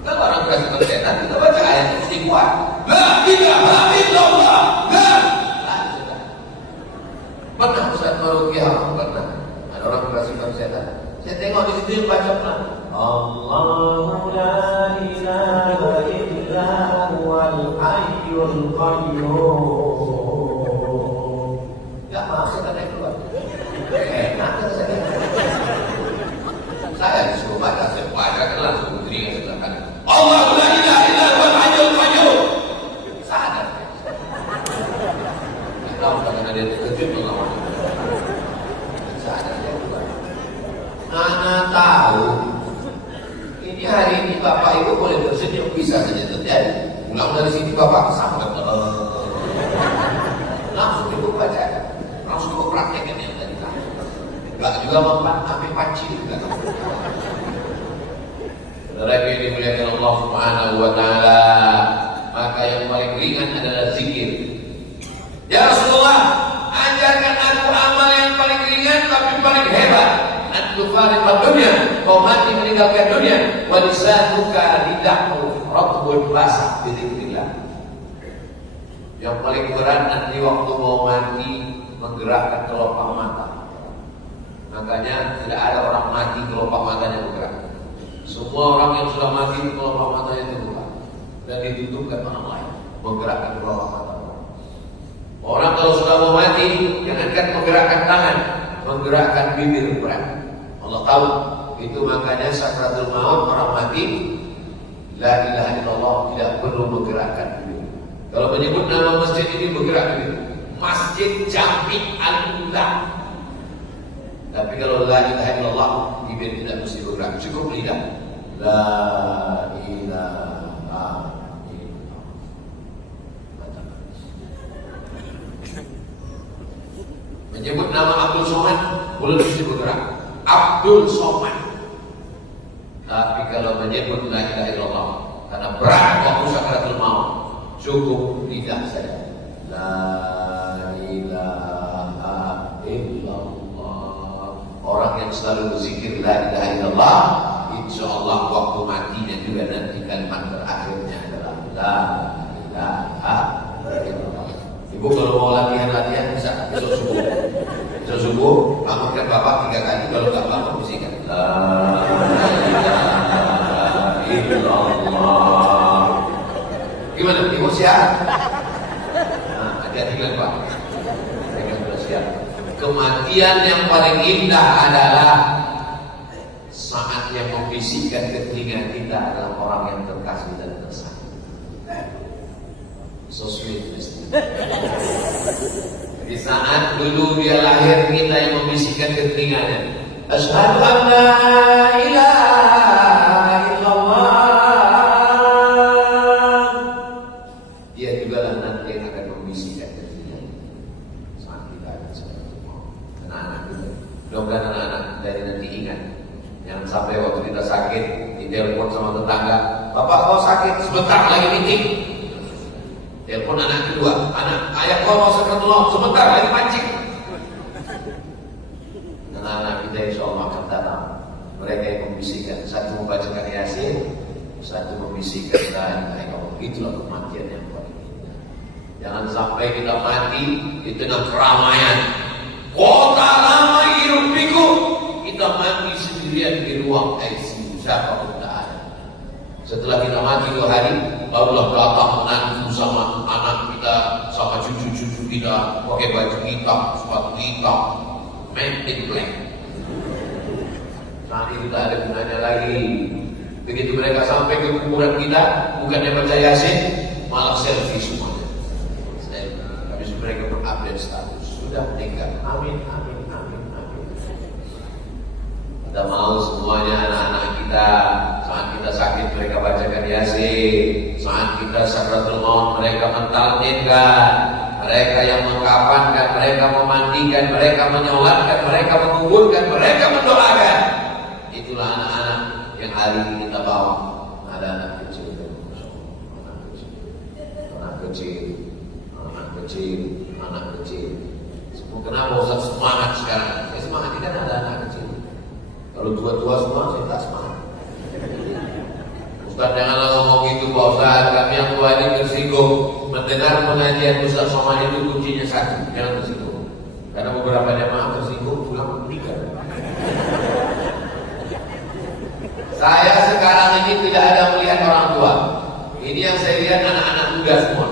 Kalau orang kerasukan setan, kita baca ayat mesti kuat. La ilaha illallah. Pernah Ustaz meruqyah, pernah ada orang kerasukan setan. Saya tengok di situ yang baca pelan. Allahu la ilaha illa huwal hayyul qayyum. Ya maaf setan yang keluar. Enak kata saya. Saya disuruh baca, saya baca kan langsung telinga sebelah kanan. Allahu la ilaha illa huwal hayyul qayyum. Sadar. Tahu karena dia terkejut melawan. Anak tahu ini hari ini bapak ibu boleh tersenyum, bisa saja terjadi. Pulang dari sini bapak kesambet, langsung ibu baca, langsung ibu praktekkan yang tadi. Enggak juga sampai panci juga. Saudara yang dimuliakan Allah Subhanahu wa taala, maka yang paling ringan adalah zikir. Ya Rasulullah, ajarkan aku amal yang paling ringan tapi paling hebat. Antufariqad dunya, kau mati meninggalkan dunia. Wa lisanuka lidahmu ratbun basah bizikrillah. Yang paling berat nanti waktu mau mati menggerakkan kelopak mata. Makanya tidak ada orang mati kelopak matanya bergerak. Semua orang yang sudah mati kelopak matanya terbuka dan ditutupkan orang lain menggerakkan kelopak mata. Orang kalau sudah mau mati, jangankan menggerakkan tangan, menggerakkan bibir berat. Allah tahu itu, makanya sakratul maut orang mati la ilaha illallah tidak perlu menggerakkan bibir. Kalau menyebut nama masjid ini bergerak bibir, Masjid Jami' Al-Ula. Tapi kalau la ilaha illallah bibir tidak mesti bergerak, cukup lidah. La ilaha. Menyebut nama Abdul Somad boleh mesti bergerak, Abdul Somad. Tapi kalau menyebut la ilaha illallah karena berat waktu sakratul maut, cukup lidah saja. La ilaha illallah. Orang yang selalu berzikir la ilaha illallah, insyaallah waktu matinya juga nanti kalimat terakhirnya adalah la ilaha illallah. Ibu kalau mau latihan bisa besok subuh. Besok subuh bangunkan bapak 3 kali, kalau nggak bangun bisikan la ilaha illallah. Gimana? Ibu siap? Nah, hati-hati kan Pak. Saya sudah siap. Kematian yang paling indah adalah saat yang membisikkan ke telinga kita adalah orang yang terkasih dan tersayang. So sweet mesti. Di saat dulu dia lahir, kita yang membisikkan ke telinganya, asyhadu an la ilaha illallah. Dia juga lah nanti yang akan membisikkan ke telinganya saat kita akan seperti itu. Anak-anak juga, mudah-mudahan anak-anak dari nanti ingat, jangan sampai waktu kita sakit ditelepon sama tetangga, bapak kau sakit sebentar lagi meeting. Telepon anak kedua, ayah kau mau sakratullah, sebentar lagi mancing. Anak-anak kita insya Allah akan datang. Mereka yang membisikkan, satu membacakan Yasin, satu membisikkan la ilaha illallah. Itulah kematian yang paling indah. Jangan sampai kita mati di tengah keramaian. Kota ramai hirupiku, kita mati sendirian di ruang ICU. Siapa pun tak ada. Setelah kita mati 2 hari, barulah datang menantu sama anak kita, sama cucu-cucu kita, pakai baju hitam, sepatu hitam, men in black. Saat itu tak ada gunanya lagi. Begitu mereka sampai ke kuburan kita, bukannya baca Yasin, malah selfie semuanya. Habis mereka mengupdate status, sudah meninggal. Amin, amin, amin, amin. Kita mau semuanya anak-anak kita, saat kita sakit mereka bacakan Yasin, saat kita sakratul maut mereka mentalkinkan, mereka yang mengkafankan, mereka memandikan, mereka menyolatkan, mereka menguburkan, mereka mendoakan. Itulah anak-anak yang hari ini kita bawa. Ada anak kecil, anak kecil, anak kecil, anak kecil. Semua kenapa Ustaz semangat sekarang? Ya semangat ini kan ada anak kecil. Kalau tua-tua semua saya tak semangat. Ustaz janganlah ngomong gitu Pak Ustaz, kami yang tua ini tersinggung. Mendengar pengajian Ustaz Somad itu kuncinya satu, jangan tersinggung. Karena beberapa jamaah tersinggung pulang menikah. Saya sekarang ini tidak ada melihat orang tua. Ini yang saya lihat anak-anak muda semua.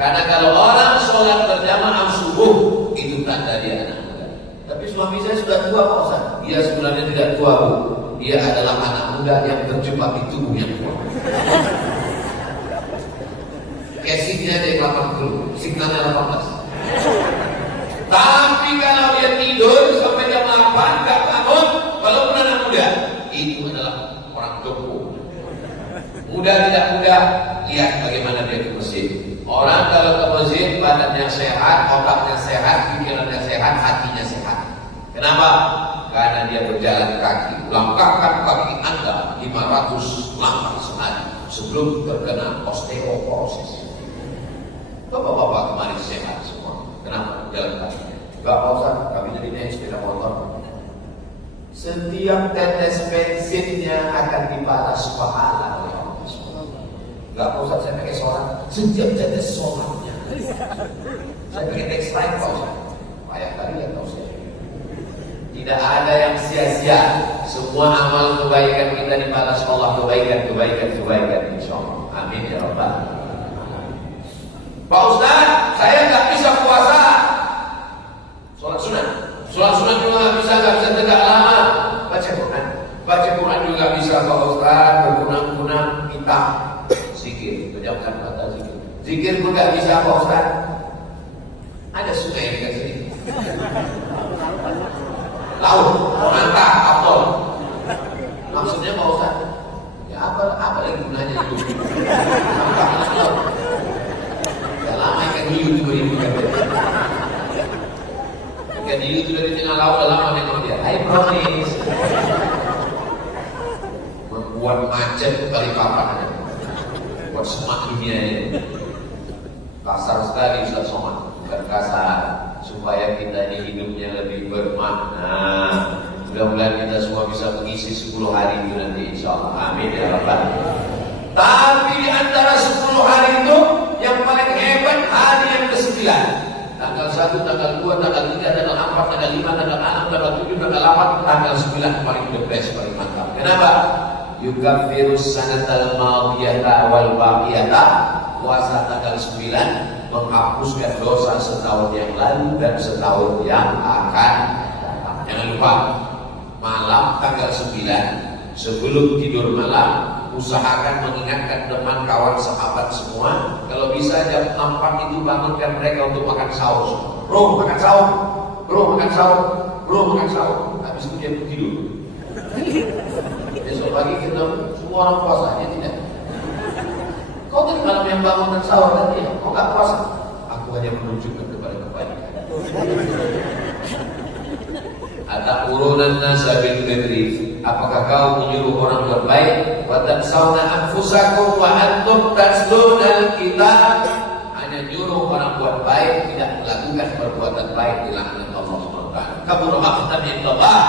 Karena kalau orang sholat berjamaah subuh, itu tanda dia anak muda. Tapi suami saya sudah tua Pak Ustaz. Dia sebenarnya tidak tua Bu. Dia adalah anak muda yang terjebak di tubuh yang tua. Casingnya dia 80, signalnya 18. Tapi kalau dia tidur sampai jam 8 gak bangun, walaupun anak muda, itu adalah orang jompo. Muda tidak muda, lihat bagaimana dia ke masjid. Orang kalau ke masjid badannya sehat, otaknya sehat, pikirannya sehat, hatinya sehat. Kenapa? Karena dia berjalan kaki. Langkahkan kaki Anda 500 langkah sehari sebelum terkena osteoporosis. Bapak-bapak kemarin sehat semua. Kenapa? Jalan kaki. Gak usah, kami jadi naik sepeda motor. Setiap tetes bensinnya akan dibalas pahala oleh Allah. Gak usah saya pakai sholat. Setiap tetes sholatnya saya pakai text line Pak Ustaz. Ayah tadi ya tahu saya. Tidak ada yang sia-sia. Semua amal kebaikan kita dibalas Allah, kebaikan insya Allah. Amin ya Rabbal alamin. Pak Ustaz, saya nggak bisa puasa. Sholat sunat juga nggak bisa tegak lama. Baca Quran juga nggak bisa Pak Ustaz. Berkunang-kunang kita zikir, pejamkan mata zikir. Zikir pun nggak bisa Pak Ustaz. Ada sungai dekat sini. Laut, mantap, apel. Maksudnya Pak Ustaz, ya apa lagi gunanya itu? Gak lama ikan hiu juga ini kan. Ikan hiu juga di tengah laut, gak lama nengok dia. I promise. Membuat macet kali papan. Buat semak dunia ini. Kasar sekali Ustaz Somad. Bukan kasar. Supaya kita ini hidupnya lebih bermakna. Mudah-mudahan kita semua bisa mengisi 10 hari itu nanti insya Allah. Amin ya Rabbal. Tapi di antara 10 hari itu yang paling hebat hari yang ke-9. Tanggal 1, tanggal 2, tanggal 3, tanggal 4, tanggal 5, tanggal 6, tanggal 7, tanggal 8, tanggal 9 paling the best, paling mantap. Kenapa? Yukafirus sanatal madiyata wal baqiyata. Puasa tanggal 9 menghapuskan dosa setahun yang lalu dan setahun yang akan datang. Jangan lupa malam tanggal 9 sebelum tidur malam usahakan mengingatkan teman kawan sahabat semua. Kalau bisa jam 4 itu bangunkan mereka untuk makan sahur. Bro makan sahur, bro makan sahur, bro makan sahur. Habis itu dia tidur. Besok pagi kita semua orang puasanya tidak. Kau tadi malam yang bangun dan sahur tadi ya, kau gak puasa. Aku hanya menunjukkan kepada kebaikan. Ata'urunan nasa bil birri. Apakah kau menyuruh orang berbaik? Wa tansawna anfusakum wa antum tatluna al-kitab. baik, tidak melakukan perbuatan baik dilaknat Allah SWT. Kabur maqtan indallah,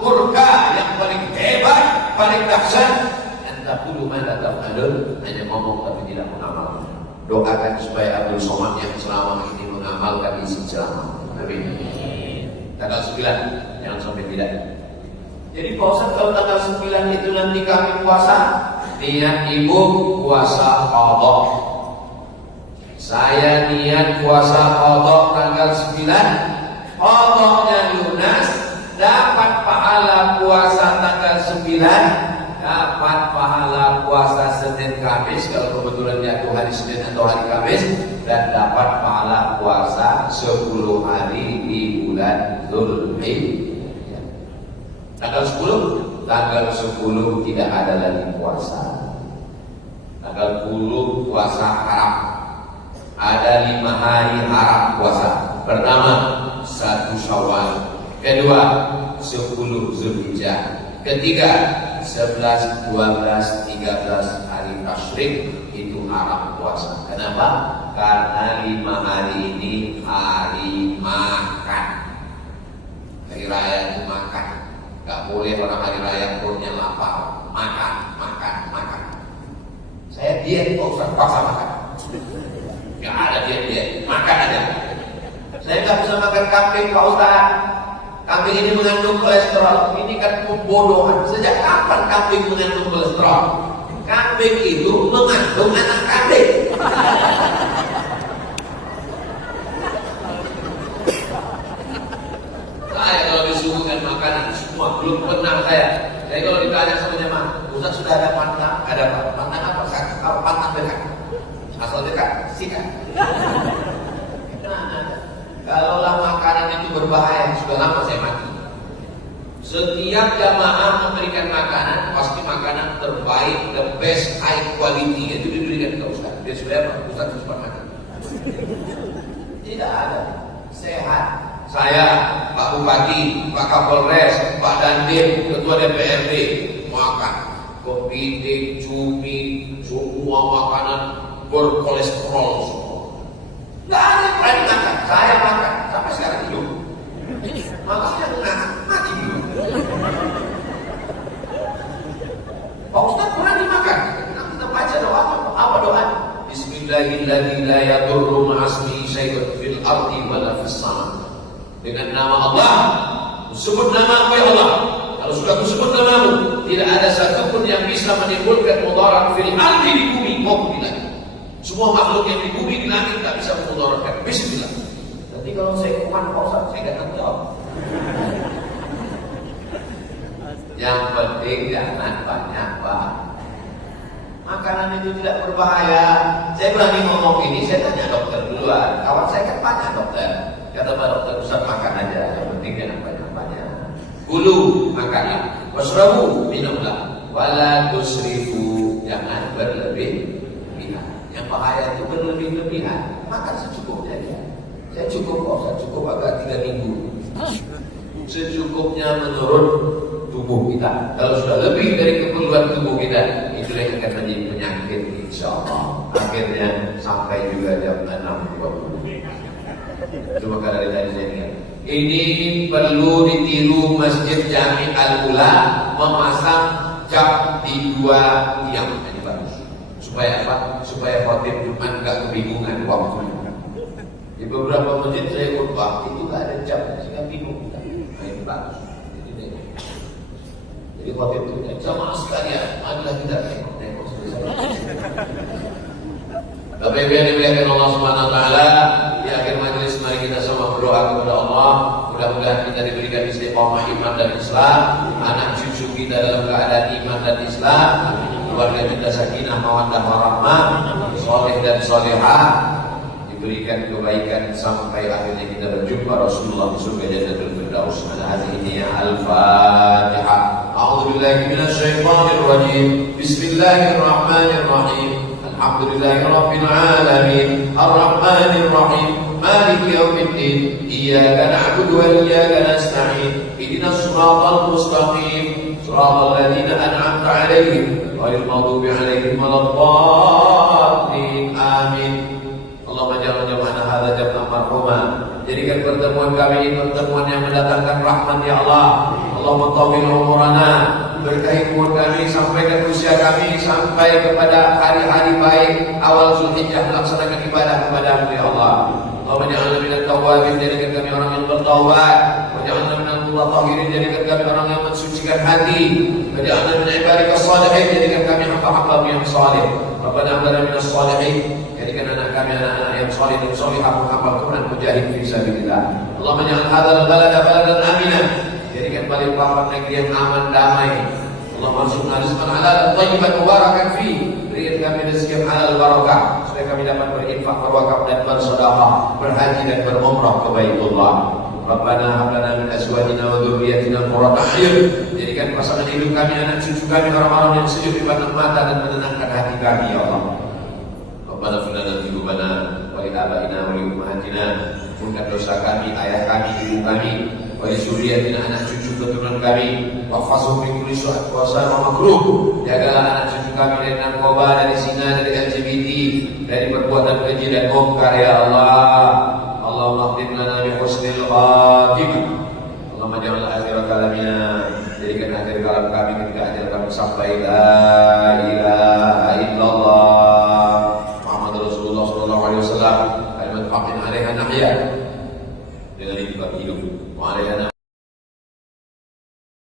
murka yang paling hebat, paling dahsyat. Antaqulu ma la taf'alun, hanya ngomong tapi tidak mengamal. Doakan supaya Abdul Somad yang selama ini mengamalkan isi ceramah. Amin. Tanggal 9, jangan sampai tidak. Jadi Pak Ustaz, kalau tanggal 9 itu nanti kami puasa, niat ibu puasa qadha. Saya niat puasa qadha tanggal 9, qadhanya lunas, dapat pahala puasa tanggal 9, dapat pahala puasa Senin Kamis kalau kebetulan jatuh hari Senin atau hari Kamis, dan dapat pahala puasa 10 hari di bulan Dzulhijjah. Tanggal 10 tidak ada lagi puasa. Tanggal 10 puasa haram. Ada 5 hari haram puasa. Pertama 1 Syawal, kedua 10 Zulhijjah, ketiga 11, 12, 13 hari tasyrik itu haram puasa. Kenapa? Karena 5 hari ini hari makan. Hari raya itu makan. Gak boleh orang hari raya perutnya lapar, makan. Saya diet, paksa makan. Gak ada diet, makan aja. Saya gak bisa makan kambing, Pak Ustaz. Kambing ini mengandung kolesterol. Ini kan pembodohan. Sejak kapan kambing mengandung kolesterol? Kambing itu mengandung anak kambing. Saya kalau disuguhkan makanan semua belum pernah saya kalau ditanya sama jemaah, Ustaz sudah ada pantang? Ada apa? Pantang apa? Kalau pantang dekat, asal dekat, sikat. Kalaulah makanan itu berbahaya, sudah lama saya mati. Setiap jamaah memberikan makanan, pasti makanan terbaik, the best, high quality itu diberikan ke Ustaz. Dia sudah apa? Ustaz cepat makan. Tidak ada. Sehat. Saya, Pak Bupati, Pak Kapolres, Pak Dandim, Ketua DPRD makan kopi, cumi, semua makanan berkolesterol semua. Gak ada yang berani makan. Saya makan sampai sekarang hidup. Makanya mati dulu. Pak Ustaz berani makan. Kita baca doa apa doa? Bismillahirrahmanirrahim. La yadurru ma'asmi syai'un fil ardi wala fis sama. Dengan nama Allah, sebut nama ya Allah. Kalau sudah sebut namamu, tidak ada satupun yang bisa menimbulkan mudarat fil ardi, di bumi maupun di langit. Semua makhluk yang di bumi di langit tak bisa memudaratkan. Bismillah. Nanti kalau saya kuman Pak Ustaz, saya nggak tahu jawab. Yang penting jangan banyak Pak. Makanan itu tidak berbahaya. Saya berani ngomong ini, saya tanya dokter duluan. Kawan saya kan banyak dokter. Kata Pak Dokter, Ustaz makan aja, yang penting jangan banyak-banyak. Kulu makanlah, wasrabu minumlah, wala tusrifu, jangan berlebihan. Yang bahaya itu berlebih-lebihan. Makan secukupnya dia. Saya cukup kok, saya cukup agak 3 minggu. Secukupnya menurut tubuh kita. Kalau sudah lebih dari keperluan tubuh kita, itulah yang akan menjadi penyakit insyaallah. Akhirnya sampai juga jam 6.20. Cuma karena tadi saya ingat, ini perlu ditiru Masjid Jami Al-Ula, memasang jam di 2 tiang. Ini bagus. Supaya apa? Supaya khotib Jumat gak kebingungan waktu. Di beberapa masjid saya khutbah itu gak ada jam, sehingga bingung. Nah, ini bagus. Jadi khotib itu sama sekalian, marilah kita tengok. Bapak Ibu yang dimuliakan Allah Subhanahu wa taala, di akhir majelis mari kita semua berdoa kepada Allah, mudah-mudahan kita diberikan istiqomah iman dan Islam, anak cucu kita dalam keadaan iman dan Islam, keluarga kita sakinah mawaddah warahmah, saleh dan salihah, diberikan kebaikan sampai akhirnya kita berjumpa Rasulullah di surga Jannatul Firdaus. Al-Hadiyah Al-Fatihah. A'udzubillahi minasyaitonir rajim. Bismillahirrahmanirrahim. Alhamdulillahirabbil alamin. Arrahmanir rahim. Maliki yaumiddin. Iyyaka na'budu wa iyyaka nasta'in. Ihdinas siratal mustaqim. Siratal ladzina an'amta 'alaihim ghairil maghdubi 'alaihim waladdallin. Amin. Allahumma ja'alna jam'ana hadza jam'an Jadikan pertemuan kami ini pertemuan yang mendatangkan rahmat ya Allah. Allahumma tawwil umurana, berkahi umur kami sampai ke usia kami, sampai kepada hari-hari baik awal Zulhijjah melaksanakan ibadah kepada-Mu ya Allah. Allahumma ja'alna minat tawwabin, jadikan kami orang yang bertaubat. Waj'alna minal mutatahhirin, jadikan kami orang yang mensucikan hati. Waj'alna min ibadika shalihin, jadikan kami hamba-hamba-Mu yang saleh. Rabbana hab lana minas shalihin, jadikan anak kami anak-anak yang saleh dan salihah, hamba-Mu dan mujahid fi sabilillah. Allahumma ja'al hadzal balada baladan aminan, jadikan Balikpapan negeri yang aman damai. Allahumma arzuqna rizqan halalan thayyiban mubarakan fi, berikan kami rezeki yang halal barakah supaya kami dapat berinfak, berwakaf dan bersedekah, berhaji dan berumrah ke Baitullah. Rabbana hab lana min azwajina wa dzurriyyatina qurrata a'yun, jadikan pasangan hidup kami, anak cucu kami orang-orang yang sejuk dipandang mata dan menenangkan hati kami ya Allah. Rabbana ighfir lana dzunubana wa li abaina wa li ummahatina, ampunkan dosa kami, ayah kami, ibu kami, wa li dzurriyyatina, anak cucu keturunan kami, wahfazhum min kulli su'in wa makruh, jagalah anak cucu kami dari narkoba, dari zina, dari LGBT, dari perbuatan keji dan mungkar ya Allah. Allahumma khtim lana bi husnil khatimah. Allahumma ja'al akhir kalamina, jadikan akhir kalam kami ketika akhir kami sampai la ilaha illallah Muhammad Rasulullah sallallahu alaihi wasallam, kalimat haqqin 'alaiha nahya.